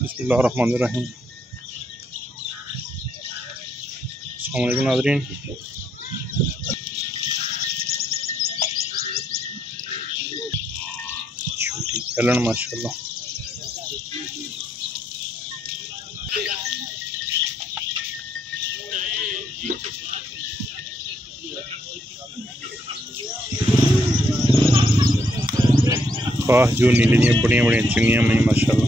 बिस्मिल्लाहिर्रहमानिर्रहीम। अस्सलाम वालेकुम नाज़रीन। छोटी कलन माशाल्लाह। खास जो नीली दी बड़िया बड़िया चंगियां मैं माशाल्लाह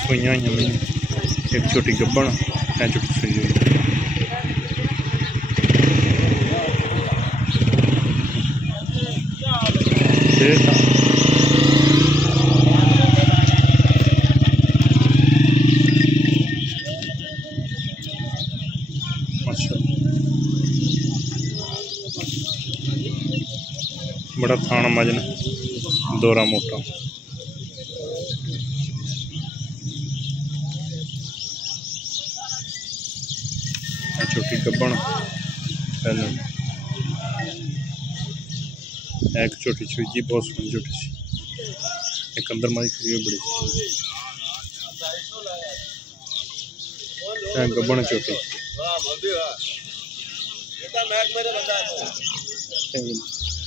सुइयां हुई मैं। एक छोटी गब्बन है छोटी सुई हुई। बड़ा थाना मजन दौरा मोटा। छोटी गब्बन एक छोटी चूजी बहुत सोहनी छोटी सी। एक अंदर मारी खड़ी हुई बड़ी गब्बन छोटी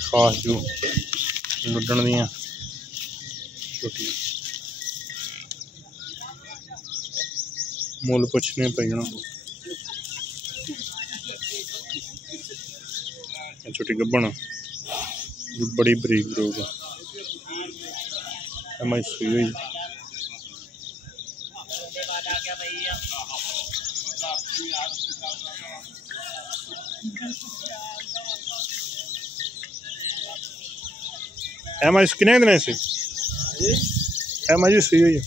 खास जो लुडन दियां छोटी मुल पुछने पैना। छोटी गब्बन बड़ी बरीक रोग है सुई हुई। है मैं कितने दिन से है मैं सुई हुई।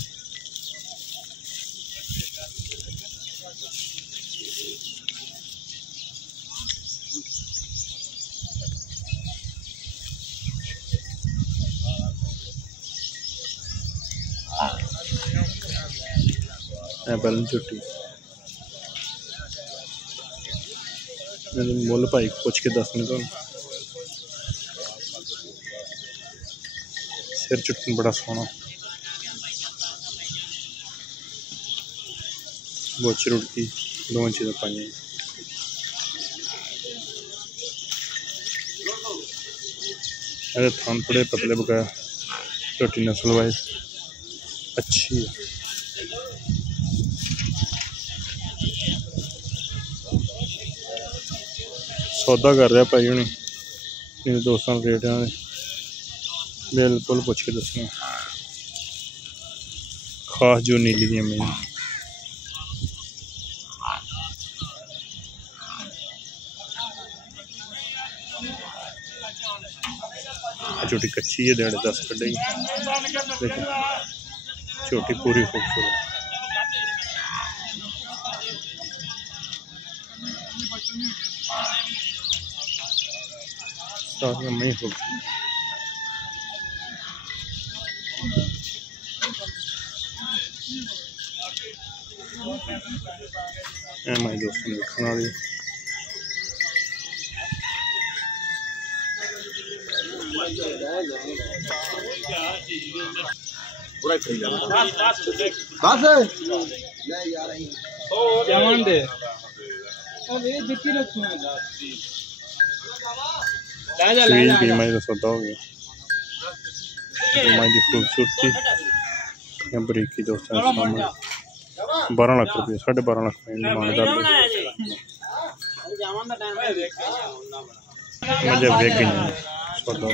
बैलन झुट्टी मुल भाई पुछ के दसने तो सिर चुटन बड़ा सोहना बोची रुड़की दो चीज़ें पाई। थान थोड़े पतले बकाया छोटी नस्ल वाइज अच्छी है। सौदा कर रहा भाई हूँ मेरे दोस्तों रेट बिल्कुल पुछ के दसना। खास जो नीली दी मैं छोटी कच्ची है 10.5 कड्ढे छोटी पूरी खूबसूरत। सारी मैं खूबसूरत हमारे दोस्तों ने देखने वाली सौदा हो गया। हमारी खूबसूरती बरीकी दोस्तों 12 लाख रुपये 12.5 लाख ईमानदार मजा वेग गई सौदा।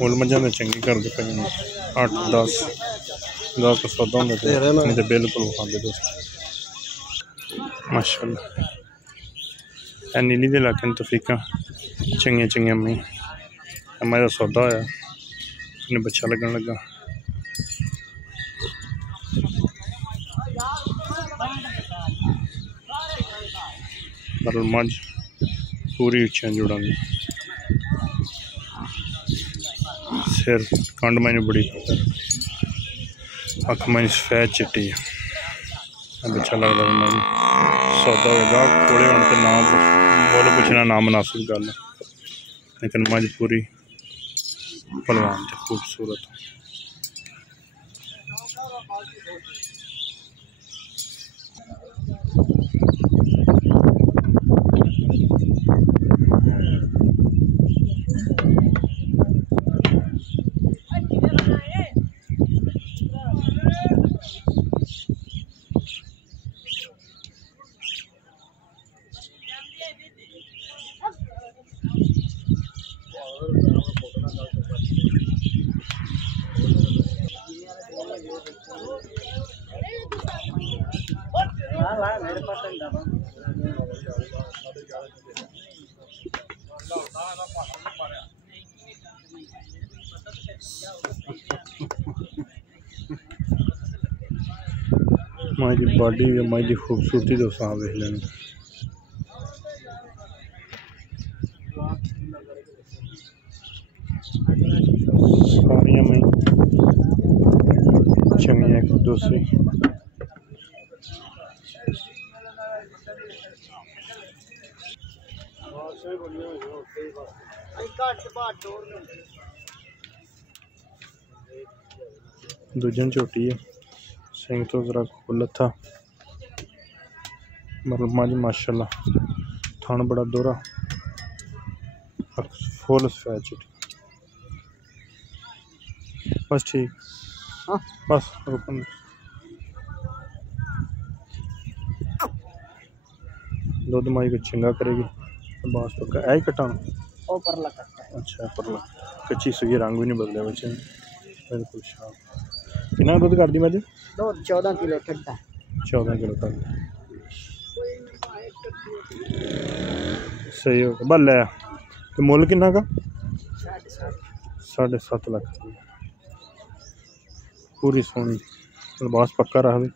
मुल मजा ने चंगी कर दी पे 8-10 का सौदा होंगे तो बिल्कुल खाते दोस्त माशाल्लाह। नीली के इलाके में तफरीका चंगिया चंगिया मैं हमारा सौदा होया उन्हें बच्चा लगन लगा। पर मझ पूरी उच्चा जुड़ा सिर कंड मैंने बड़ी अख मैंने सफेद चिट्टी बच्चा लगता मैं सौदा होगा कोले होने नाम बोल पूछना ना मुनासिब गल। लेकिन मज पूरी पलवान ते खूबसूरत। माँ की बॉडी माँ की खूबसूरती तो साफ देख लेना। सारिया में चंगी एक दूसरी दूजन झोटी है सिंह तो जरा खुल था मतलब मज माशाल्लाह थान बड़ा दोहरा फुल सफेद झोटी। बस ठीक बस रुकन दुध माई को चंगा करेगी बास पक्का ऐ ही कटाना परला कट्टा। अच्छा परला कच्ची सुई रंग भी नहीं बदलिया बच्चे बिल्कुल साफ। कितना दुध कर दी मज 14 किलो ठंडा 14 किलो कर सही हो बल है। तो मुल किन्ना का 7.5 लाख पूरी सोहनी लिबास पक्का रख दे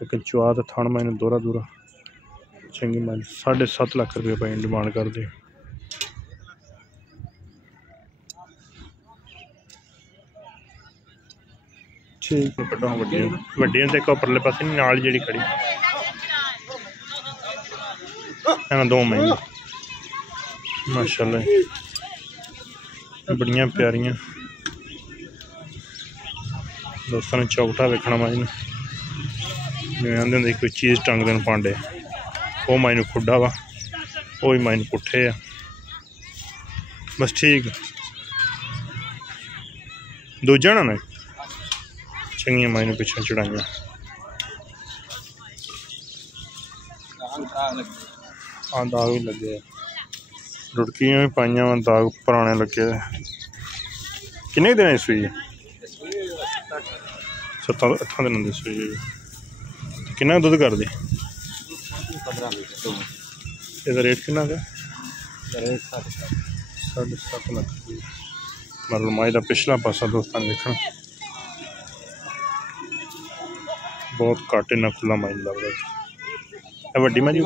लेकिन चुआ तो थान मैंने दोहरा दूरा चंगी मैं 7.5 लाख रुपये भाई डिमांड कर दे। ठीक है कटा वड्डियां ते परले पासे नाल जेड़ी खड़ी है 2 महीने माशाल्लाह बड़ियां प्यारियां दोस्तों ने चौकटा वेखना माई जिवें आंदे हुंदे कोई चीज़ टंग देन पांडे वो माई नूं खुड्डा वा वो ही माई नूं पुट्ठे आ बस ठीक दूजा ना चंगियां माई नूं पिछे चढ़ाइयां दाग भी लगे रुड़कियां भी पाइयां वा दाग पुराने लगे। किन्ने दिन सूई 7-8 दिन की सूई किन्ना दुध कर दी इसका रेट किन्ना का 7.5 लाख मतलब माई का पिछला पासा दोस्तों ने देखना बहुत घट इन्ना खुला माई लगता वड्डी माई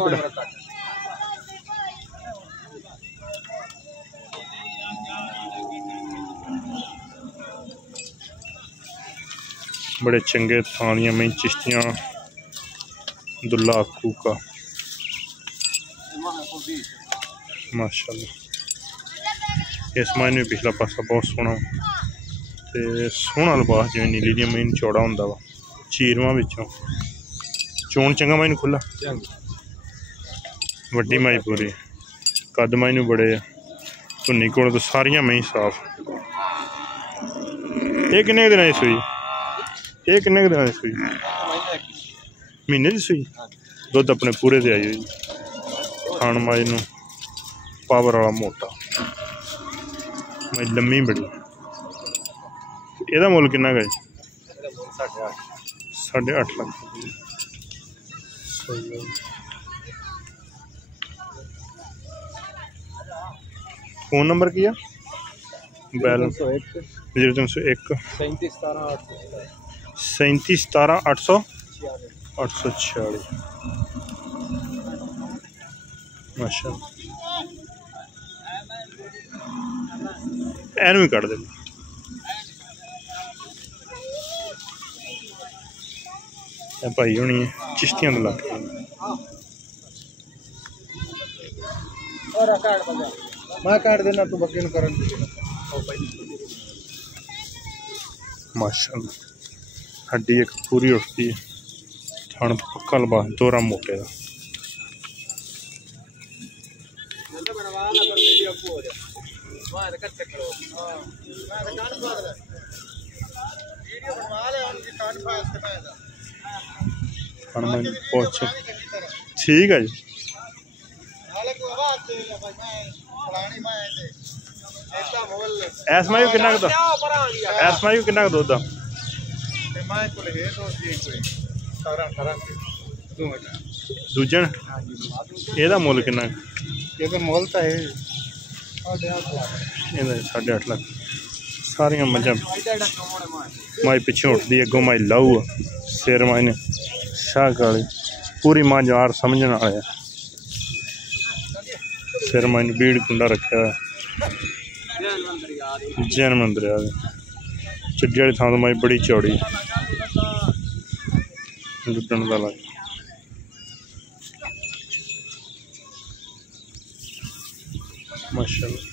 बड़े चंगे थानियां में चिश्तियां दुल्ला अक्कू का माशाल्लाह। इस मायने में पिछला पासा बहुत सोहना ते सोहना लिबास जिवें नीली दी मेन चौड़ा हुंदा वा चीरवां विचों चोन चंगा माई खुला वड्डी माई पूरी कद माई नूं बड़े धुन्नी कोल तो सारियां मई साफ। ये किन्ने दिन दी सूई ये किन्ने दिन दी सूई महीने की सूई दुध अपने पूरे से आई हुई खान माई नूं पावर वाला मोटा माई लम्मी बड़ी एदा मुल किन्ना गए 8.5 लाख। फोन नंबर की है बैलेंस 0301 37 17 846 माशाल्लाह एनू ही कट दे भाई होनी है चिश्तियां दे लाके मैं काट देना तू बकरी करन माशाल्लाह हड्डी एक पूरी उठती है थन पक्का लबा दोरा मोटे का ठीक है जी ਐਸਮਾਈ ਕਿੰਨਾ ਕੁ ਐਸਮਾਈ ਕਿੰਨਾ ਕੁ ਦੁੱਧ ਆ ਦੂਜੇ ਨੇ ਇਹਦਾ ਮੁੱਲ ਕਿੰਨਾ ਇਹਦਾ ਮੁੱਲ ਤਾਂ ਹੈ ਇਹਦਾ 8.5 ਲੱਖ ਸਾਰੀਆਂ ਮੱਝਾਂ ਮਾਈ ਪਿੱਛੇ ਉੱਠਦੀ ਅੱਗੋਂ ਮਾਈ ਲਾਊ ਆ ਸਿਰ ਮਾਈ ਨੇ ਸ਼ਾਹ ਕਾਲੀ ਪੂਰੀ ਮਾਂ ਯਾਰ ਸਮਝਣ ਵਾਲੇ ਆ ਸਿਰ ਮਾਈ ਨੇ ਬੀੜ ਕੁੰਡਾ ਰੱਖਿਆ ਹੋਇਆ ਜੈਨ ਮੰਦਰ ਆ ਚੱਡੀ ਵਾਲੀ ਥਾਂ ਤੋਂ ਮਾਈ ਬੜੀ ਚੌੜੀ ਲੁੱਟਣ ਦਾ ਲੱਗ माशाल्लाह।